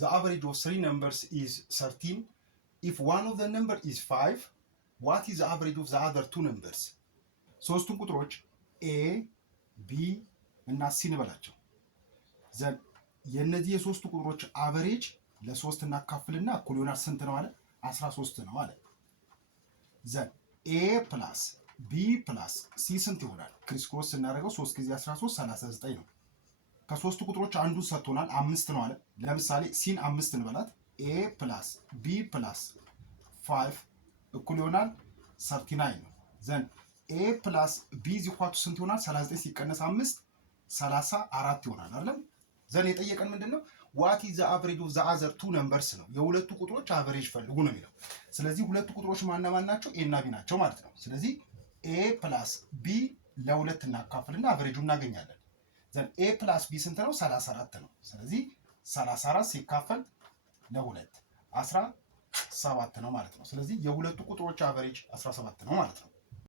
the average of three numbers is 13. If one of the number is 5, what is the average of the other two numbers? ሶስቱን ቁጥሮች a b እና c እንበላቸው። ዘን የነዚህ የሶስቱ ቁጥሮች አቨሬጅ ለ3 እናካፍልና እኩል ይሆናል ስንት ነው አለ? 13 ነው አለ። ዘን a plus b plus c ስንት ይሆናል? ክሪስ ክሮስ ስናደርገው 3 ጊዜ 13 39 ነው። ከሶስቱ ቁጥሮች አንዱን ሰጥቶናል 5 ነው አለ። ለምሳሌ ሲን 5 እንበላት። a plus b plus 5 እኩል ይሆናል 39 ነው። ዘን a plus b ዚኳቱ ስንት ይሆናል? 39 ሲቀነስ 5 34 ይሆናል አይደል? ዘን የጠየቀን ምንድነው? what is the average of the other two numbers ነው። የሁለቱ ቁጥሮች አቨሬጅ ፈልጉ ነው የሚለው። ስለዚህ ሁለቱ ቁጥሮች ማን ናቸው? a እና b ናቸው ማለት ነው። ስለዚህ a plus b ለሁለት እናካፍልና አቨሬጁ እናገኛለን። ዘን a plus b ስንት ነው? 34 ነው። ስለዚህ 34 ሲካፈል ለሁለት 17 ነው ማለት ነው። ስለዚህ የሁለቱ ቁጥሮች አቨሬጅ 17 ነው ማለት ነው።